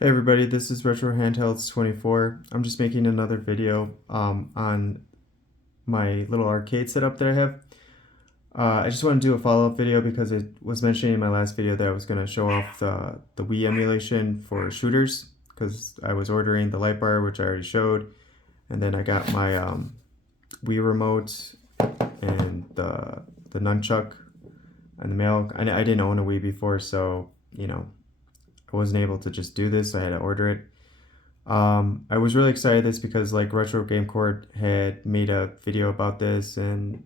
Hey everybody, this is Retro Handhelds 24. I'm just making another video on my little arcade setup that I have. I just want to do a follow-up video because it was mentioned in my last video that I was going to show off the Wii emulation for shooters because I was ordering the light bar, which I already showed, and then I got my Wii remote and the nunchuck in the mail. I didn't own a Wii before, so I wasn't able to just do this. I had to order it. I was really excited this because like Retro Game Court had made a video about this, and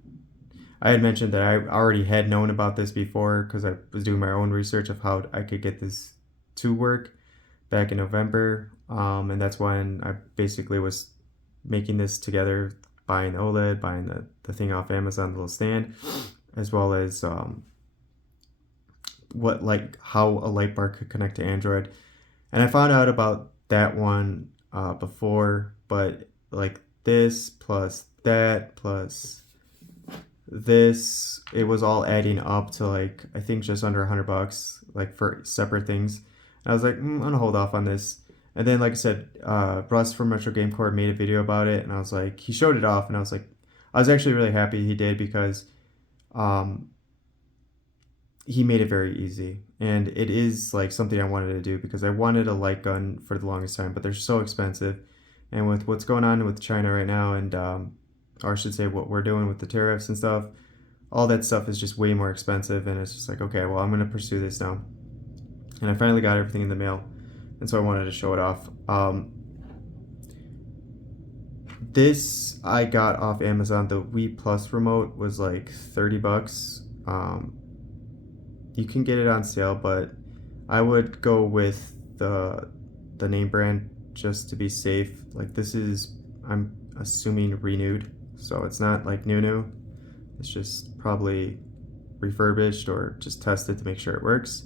I had mentioned that I already had known about this before because I was doing my own research of how I could get this to work back in November, and that's when I basically was making this together, buying the OLED, buying the thing off Amazon, the little stand, as well as how a light bar could connect to Android. And I found out about that one before, but like this plus that plus this, it was all adding up to like I think just under $100, like for separate things. And I was like, I'm gonna hold off on this. And then, like I said, Russ from Retro Game Core made a video about it, and I was like, he showed it off, and I was like, I was actually really happy he did because um, he made it very easy, and it is like something I wanted to do because I wanted a light gun for the longest time, but they're so expensive, and with what's going on with China right now, and or I should say what we're doing with the tariffs and stuff, all that stuff is just way more expensive, and it's just like, okay, well, I'm gonna pursue this now. And I finally got everything in the mail, and so I wanted to show it off. This I got off Amazon. The Wii Plus remote was like $30. You can get it on sale, but I would go with the name brand just to be safe. Like this is, I'm assuming renewed, so it's not like new. It's just probably refurbished or just tested to make sure it works.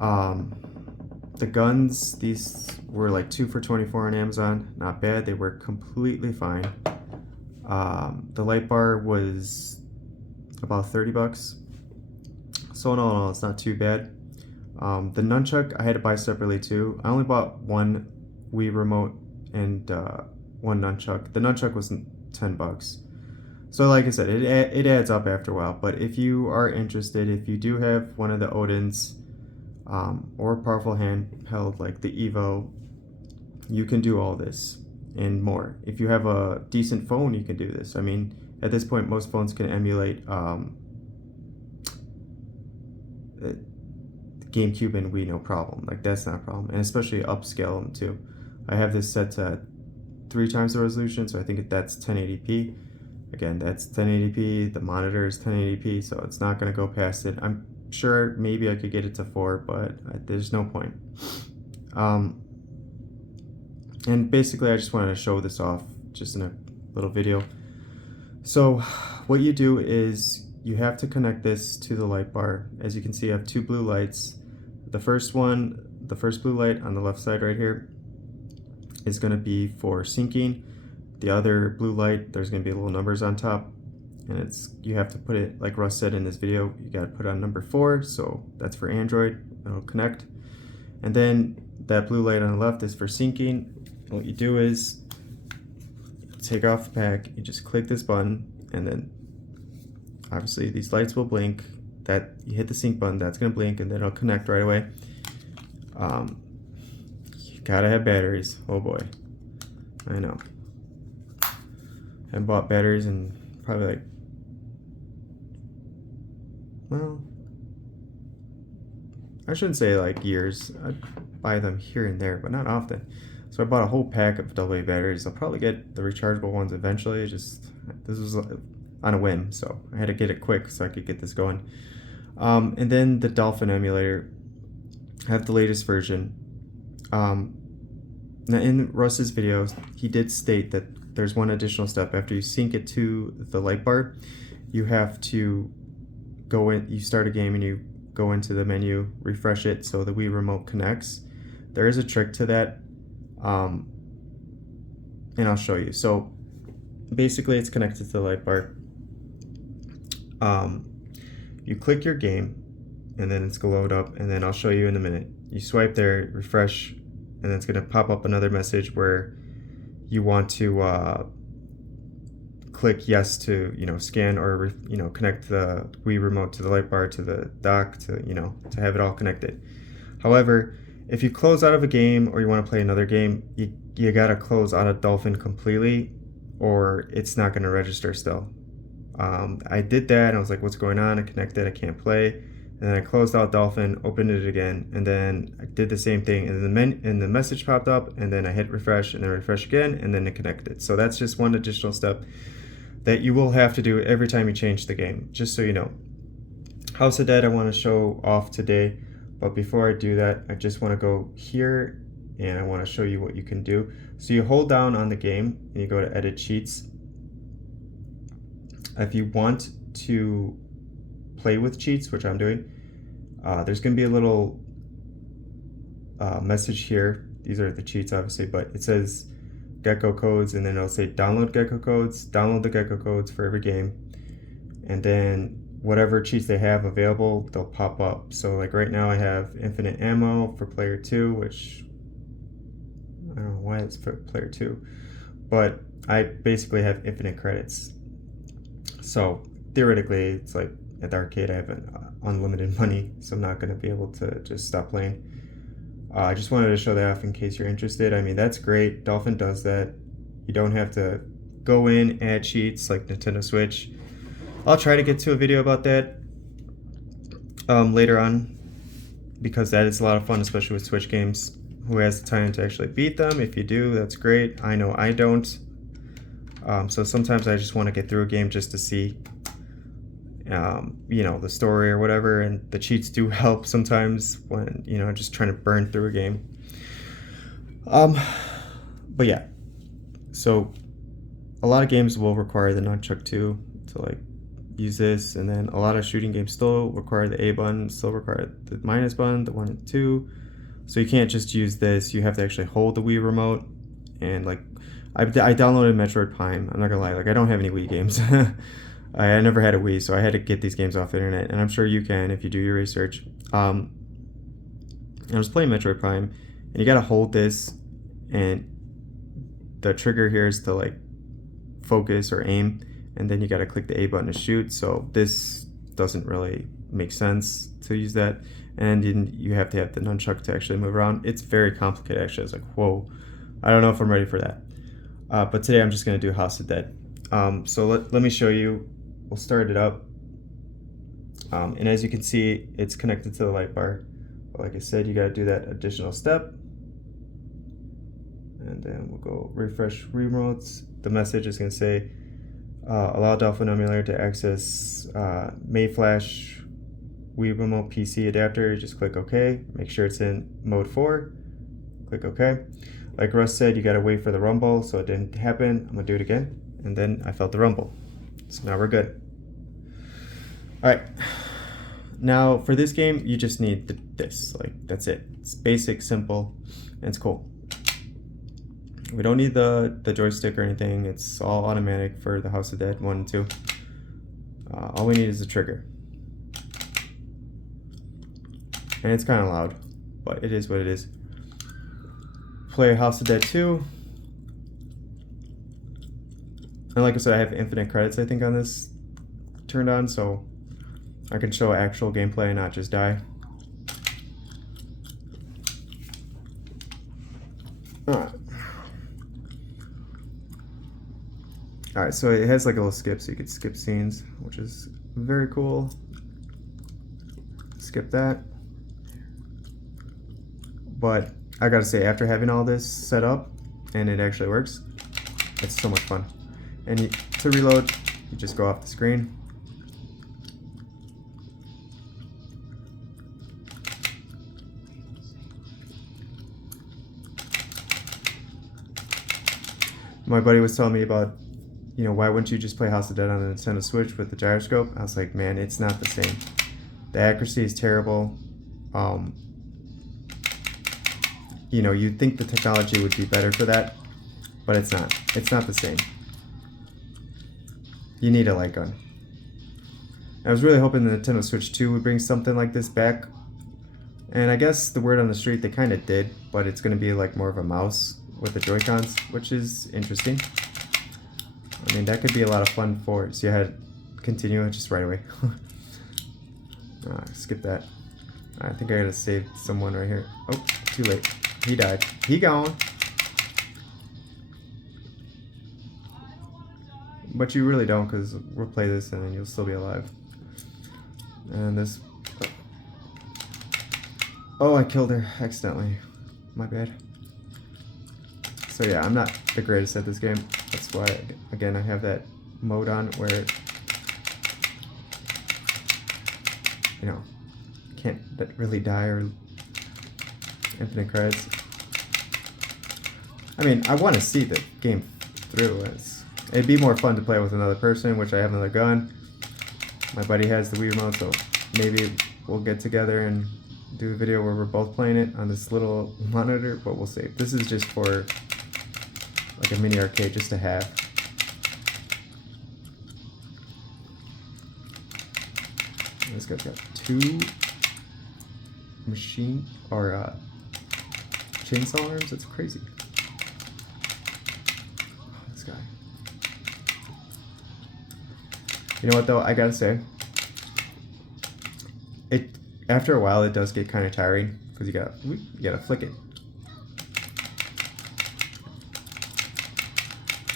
The guns, these were like 2 for $24 on Amazon. Not bad. They were completely fine. The light bar was about $30. So in all, it's not too bad. The nunchuck I had to buy separately too. I only bought one Wii remote and one nunchuck. The nunchuck was $10. So like I said, it adds up after a while. But if you are interested, if you do have one of the Odins or a powerful handheld like the Evo, you can do all this and more. If you have a decent phone, you can do this. I mean, at this point, most phones can emulate GameCube and Wii, no problem. Like that's not a problem, and especially upscale them too. I have this set to 3 times the resolution, so I think that's 1080p. Again, that's 1080p. The monitor is 1080p, so it's not gonna go past it. I'm sure maybe I could get it to 4, but there's no point. And basically, I just wanted to show this off just in a little video. So, what you do is you have to connect this to the light bar. As you can see, I have 2 blue lights. The first one, the first blue light on the left side right here, is going to be for syncing. The other blue light, there's going to be little numbers on top, and you have to put it, like Russ said in this video, you got to put on number 4, so that's for Android. It'll connect. And then that blue light on the left is for syncing. What you do is take off the pack, you just click this button, and then obviously these lights will blink. That you hit the sync button, that's gonna blink, and then it'll connect right away. You gotta have batteries. Oh boy, I know. I haven't bought batteries in probably like, well, I shouldn't say like years. I buy them here and there, but not often. So I bought a whole pack of AA batteries. I'll probably get the rechargeable ones eventually. Just this was on a whim, so I had to get it quick so I could get this going. And then the Dolphin emulator, I have the latest version. Now in Russ's videos, he did state that there's one additional step. After you sync it to the light bar, you have to go in, you start a game and you go into the menu, refresh it so the Wii remote connects. There is a trick to that, and I'll show you. So basically it's connected to the light bar. You click your game, and then it's gonna load up, and then I'll show you in a minute. you swipe there, refresh, and then it's going to pop up another message where you want to click yes to, you know, scan or, you know, connect the Wii remote to the light bar, to the dock, to, you know, to have it all connected. However, if you close out of a game or you want to play another game, you gotta close out of Dolphin completely, or it's not gonna register still. I did that and I was like, what's going on? I connected, I can't play. And then I closed out Dolphin, opened it again, and then I did the same thing, and the message popped up, and then I hit refresh, and then refresh again, and then it connected. So that's just one additional step that you will have to do every time you change the game, just so you know. House of Dead I want to show off today, but before I do that, I just want to go here, and I want to show you what you can do. So you hold down on the game, and you go to Edit Cheats. If you want to play with cheats, which I'm doing, there's going to be a little message here. These are the cheats, obviously, but it says Gecko codes, and then it'll say download Gecko codes. Download the Gecko codes for every game, and then whatever cheats they have available, they'll pop up. So like right now I have infinite ammo for player 2, which I don't know why it's for player 2, but I basically have infinite credits. So theoretically, it's like at the arcade I have unlimited money, so I'm not going to be able to just stop playing. I just wanted to show that off in case you're interested. I mean, that's great. Dolphin does that. You don't have to go in, add cheats like Nintendo Switch. I'll try to get to a video about that later on, because that is a lot of fun, especially with Switch games. Who has the time to actually beat them? If you do, that's great. I know I don't. So sometimes I just want to get through a game just to see, you know, the story or whatever, and the cheats do help sometimes when, you know, just trying to burn through a game. But yeah, so a lot of games will require the nunchuck too to like use this, and then a lot of shooting games still require the A button, still require the minus button, the 1 and 2. So you can't just use this, you have to actually hold the Wii remote. And like I downloaded Metroid Prime. I'm not gonna lie, like I don't have any Wii games. I never had a Wii, so I had to get these games off the internet, and I'm sure you can if you do your research. And I was playing Metroid Prime, and you gotta hold this, and the trigger here is to like focus or aim, and then you gotta click the A button to shoot. So this doesn't really make sense to use that, and you have to have the nunchuck to actually move around. It's very complicated actually. I was like, whoa, I don't know if I'm ready for that. But today I'm just gonna do House of Dead. So let me show you. We'll start it up, and as you can see, it's connected to the light bar. But like I said, you got to do that additional step, and then we'll go refresh remotes. The message is going to say allow Dolphin emulator to access Mayflash Wii Remote PC adapter. Just click OK. Make sure it's in mode 4. Click OK. Like Russ said, you got to wait for the rumble, so it didn't happen. I'm gonna do it again, and then I felt the rumble. So now we're good. All right, now for this game, you just need this, like that's it. It's basic, simple, and it's cool. We don't need the joystick or anything. It's all automatic for the House of Dead 1 and 2. All we need is the trigger. And it's kind of loud, but it is what it is. Play House of Dead 2. And like I said, I have infinite credits, I think, on this turned on, so I can show actual gameplay and not just die. Alright, so it has like a little skip, so you could skip scenes, which is very cool. Skip that. But I gotta say, after having all this set up, and it actually works, it's so much fun. And to reload, you just go off the screen. My buddy was telling me about, you know, why wouldn't you just play House of Dead on the Nintendo Switch with the gyroscope? I was like, man, it's not the same. The accuracy is terrible. You know, you'd think the technology would be better for that, but it's not. It's not the same. You need a light gun. I was really hoping the Nintendo Switch 2 would bring something like this back, And I guess the word on the street, they kind of did, but it's going to be like more of a mouse with the Joy-Cons, which is interesting. I mean, that could be a lot of fun for, so you had continue just right away. Skip that. I think I gotta save someone right here. Oh, too late. He died. He gone. But you really don't, because we'll play this and then you'll still be alive. And this... Oh, I killed her accidentally. My bad. So yeah, I'm not the greatest at this game. That's why, again, I have that mode on where, you know, can't really die or infinite credits. I mean, I want to see the game through. It'd be more fun to play with another person, which I have another gun. My buddy has the Wii remote, so maybe we'll get together and do a video where we're both playing it on this little monitor, but we'll see. This is just for like a mini arcade, just to have. This guy's got 2 machine or chainsaw arms. That's crazy. Oh, this guy. You know what though? I gotta say, it after a while it does get kind of tiring because you gotta flick it.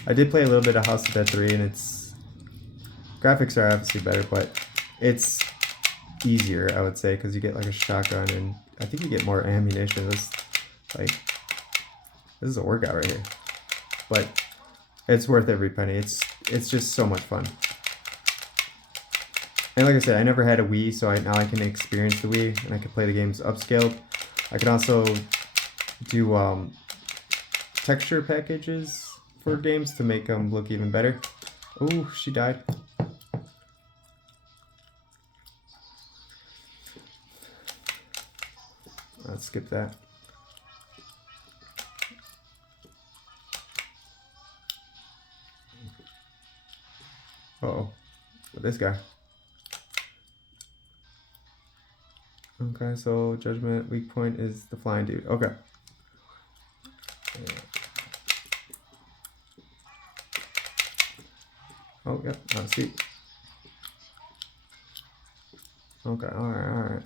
I did play a little bit of House of Dead 3, and its graphics are obviously better, but it's easier, I would say, because you get like a shotgun, and I think you get more ammunition. This is a workout right here, but it's worth every penny. It's just so much fun. And like I said, I never had a Wii, so now I can experience the Wii, and I can play the games upscaled. I can also do texture packages for games to make them look even better. Oh, she died. Let's skip that. Uh-oh. This guy. Okay, so judgment, weak point is the flying dude. Okay. Oh, yep, I see. Okay, alright.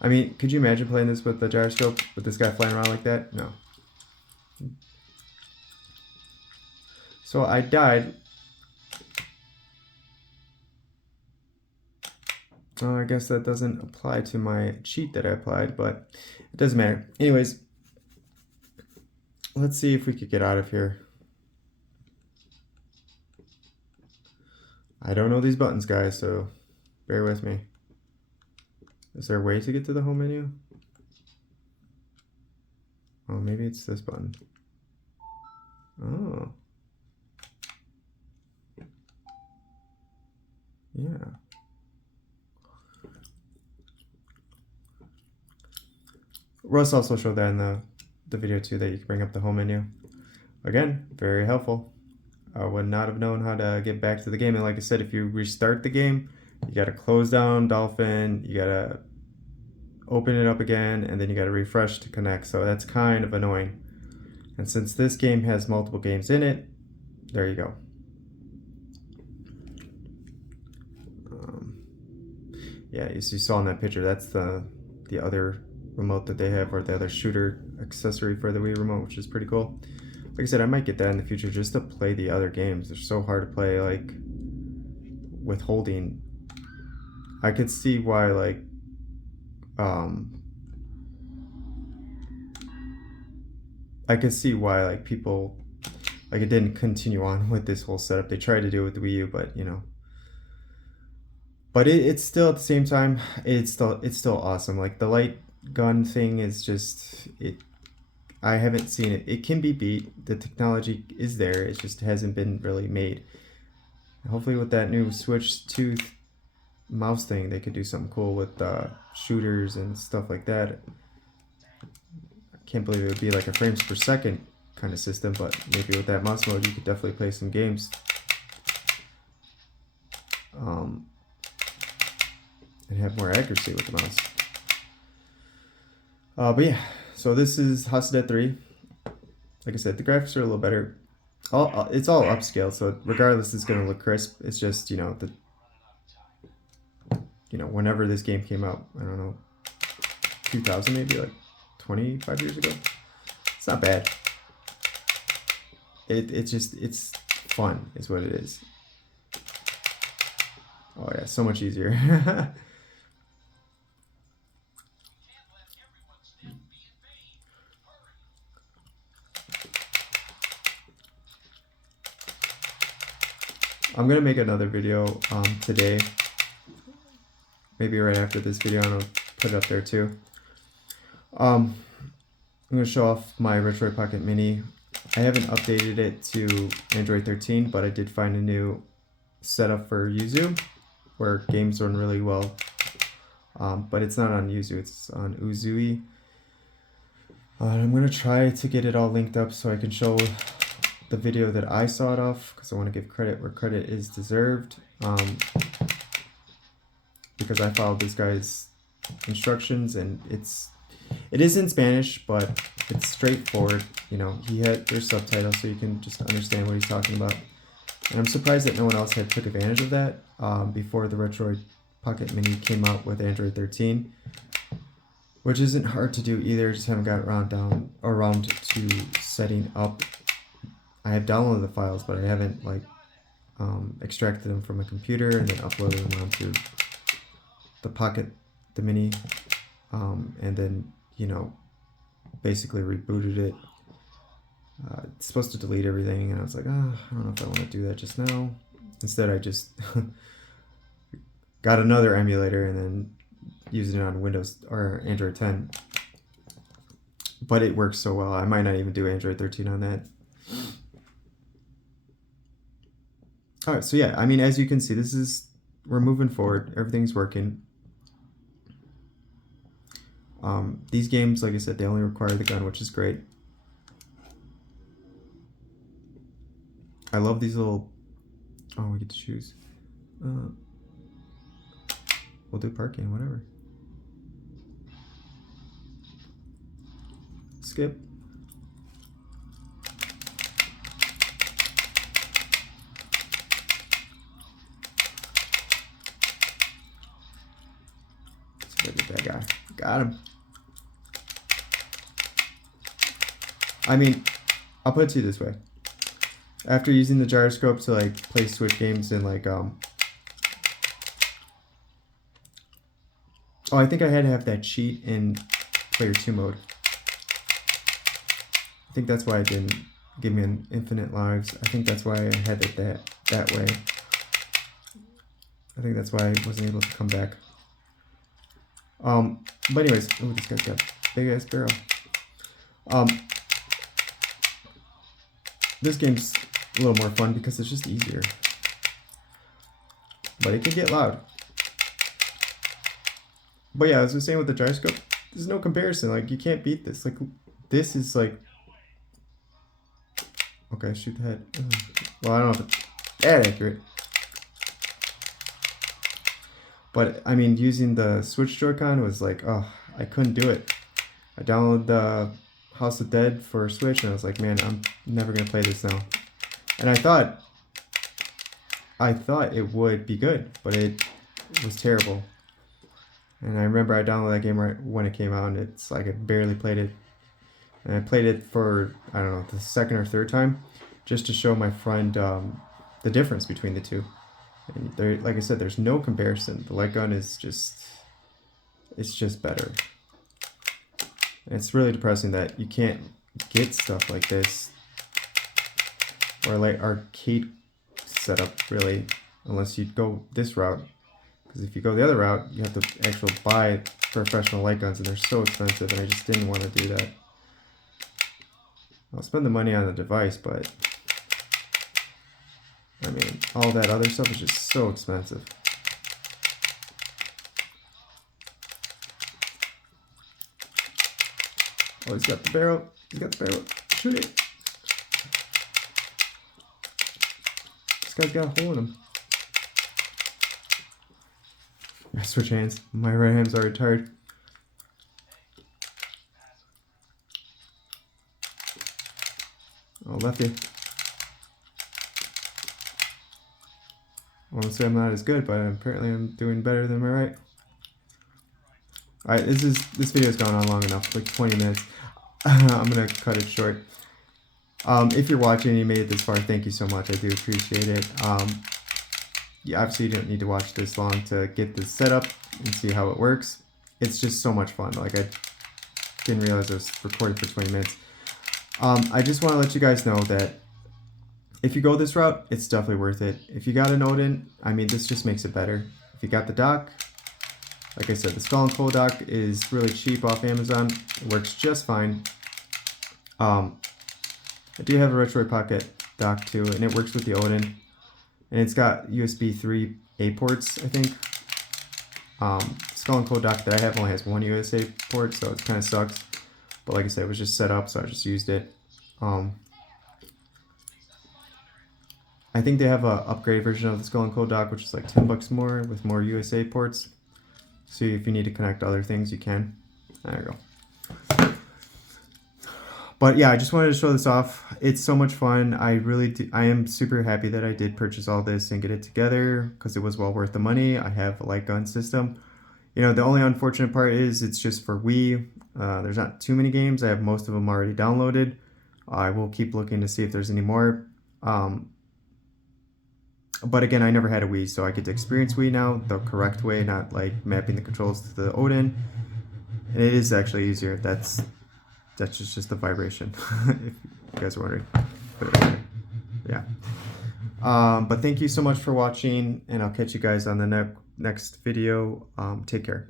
I mean, could you imagine playing this with the gyroscope, with this guy flying around like that? No. So I died. Oh, I guess that doesn't apply to my cheat that I applied, but it doesn't matter. Anyways, let's see if we could get out of here. I don't know these buttons, guys, so bear with me. Is there a way to get to the home menu? Oh, maybe it's this button. Oh. Yeah. Russ also showed that in the video too, that you can bring up the home menu. Again, very helpful. I would not have known how to get back to the game. And like I said, if you restart the game, you gotta close down Dolphin, you gotta open it up again, and then you gotta refresh to connect. So that's kind of annoying. And since this game has multiple games in it, there you go. Yeah, as you saw in that picture, that's the other remote that they have, or the other shooter accessory for the Wii remote, which is pretty cool. Like I said, I might get that in the future just to play the other games. They're so hard to play, like, with holding. I could see why, like, people, like, it didn't continue on with this whole setup. They tried to do it with the Wii U, but, you know. But it's still, at the same time, it's still awesome. Like, the light gun thing is just, I haven't seen it. It can be beat. The technology is there. It just hasn't been really made. Hopefully with that new Switch 2 mouse thing, they could do something cool with shooters and stuff like that. I can't believe it would be like a frames per second kind of system, but maybe with that mouse mode, you could definitely play some games. and have more accuracy with the mouse. But yeah, so this is House of Dead 3. Like I said, the graphics are a little better. It's all upscaled, so regardless, it's going to look crisp. It's just, whenever this game came out, I don't know, 2000 maybe, like 25 years ago. It's not bad. It's fun is what it is. Oh yeah, so much easier. I'm gonna make another video today, maybe right after this video, and I'll put it up there too. I'm gonna show off my Retroid Pocket Mini. I haven't updated it to Android 13, but I did find a new setup for Yuzu, where games run really well. But it's not on Yuzu, it's on Uzui. I'm gonna try to get it all linked up so I can show the video that I saw it off, because I want to give credit where credit is deserved, because I followed this guy's instructions, and it is in Spanish, but it's straightforward. There's subtitles, so you can just understand what he's talking about. And I'm surprised that no one else had took advantage of that before the Retroid Pocket Mini came out with Android 13, which isn't hard to do either. Just haven't got around to setting up. I have downloaded the files, but I haven't extracted them from a computer and then uploaded them onto the Mini, and then basically rebooted it. It's supposed to delete everything, and I was like, I don't know if I want to do that just now. Instead, I just got another emulator and then used it on Windows or Android 10. But it works so well, I might not even do Android 13 on that. Alright, so yeah, I mean, as you can see, we're moving forward. Everything's working. These games, like I said, they only require the gun, which is great. I love these little... Oh, we get to choose. We'll do parking, whatever. Skip. That guy. Got him. I mean, I'll put it to you this way. After using the gyroscope to play Switch games and oh, I think I had to have that cheat in Player 2 mode. I think that's why it didn't give me an infinite lives. I think that's why I had it that way. I think that's why I wasn't able to come back. But anyways, oh, this guy's got a big ass barrel. This game's a little more fun because it's just easier. But it can get loud. But yeah, as I was saying with the gyroscope, there's no comparison. You can't beat this. This is okay, shoot the head. Well, I don't know if it's that accurate. But I mean, using the Switch Joy-Con was oh, I couldn't do it. I downloaded the House of Dead for Switch, and I was like, man, I'm never gonna play this now. And I thought it would be good, but it was terrible. And I remember I downloaded that game right when it came out, and it's I barely played it. And I played it for, I don't know, the second or third time, just to show my friend the difference between the two. And there, like I said, there's no comparison. The light gun is it's just better. And it's really depressing that you can't get stuff like this, or arcade setup, really, unless you go this route. Because if you go the other route, you have to actually buy professional light guns, and they're so expensive, and I just didn't want to do that. I'll spend the money on the device, but I mean, all that other stuff is just so expensive. Oh, he's got the barrel. He's got the barrel. Shoot it. This guy's got a hole in him. I switch hands. My right hand's already tired. Oh, lefty. I won't say I'm not as good, but apparently I'm doing better than my right. Alright, this video's gone on long enough, like 20 minutes. I'm gonna cut it short. If you're watching and you made it this far, thank you so much. I do appreciate it. Yeah, obviously you don't need to watch this long to get this set up and see how it works. It's just so much fun. Like, I didn't realize I was recording for 20 minutes. I just want to let you guys know that if you go this route, it's definitely worth it. If you got an Odin, I mean, this just makes it better. If you got the dock, like I said, the Skull and Cold dock is really cheap off Amazon. It works just fine. I do have a Retroid Pocket dock too, and it works with the Odin. And it's got USB 3A ports, I think. Skull and Cold dock that I have only has one USA port, so it kind of sucks. But like I said, it was just set up, so I just used it. I think they have a upgrade version of the Skull and Cold dock, which is like $10 more with more USA ports. So if you need to connect other things, you can. There you go. But yeah, I just wanted to show this off. It's so much fun. I am super happy that I did purchase all this and get it together because it was well worth the money. I have a light gun system. You know, the only unfortunate part is it's just for Wii. There's not too many games. I have most of them already downloaded. I will keep looking to see if there's any more. But again, I never had a Wii, so I get to experience Wii now the correct way, not like mapping the controls to the Odin. And it is actually easier. That's just the vibration, if you guys are wondering. But yeah. But thank you so much for watching, and I'll catch you guys on the next video. Take care.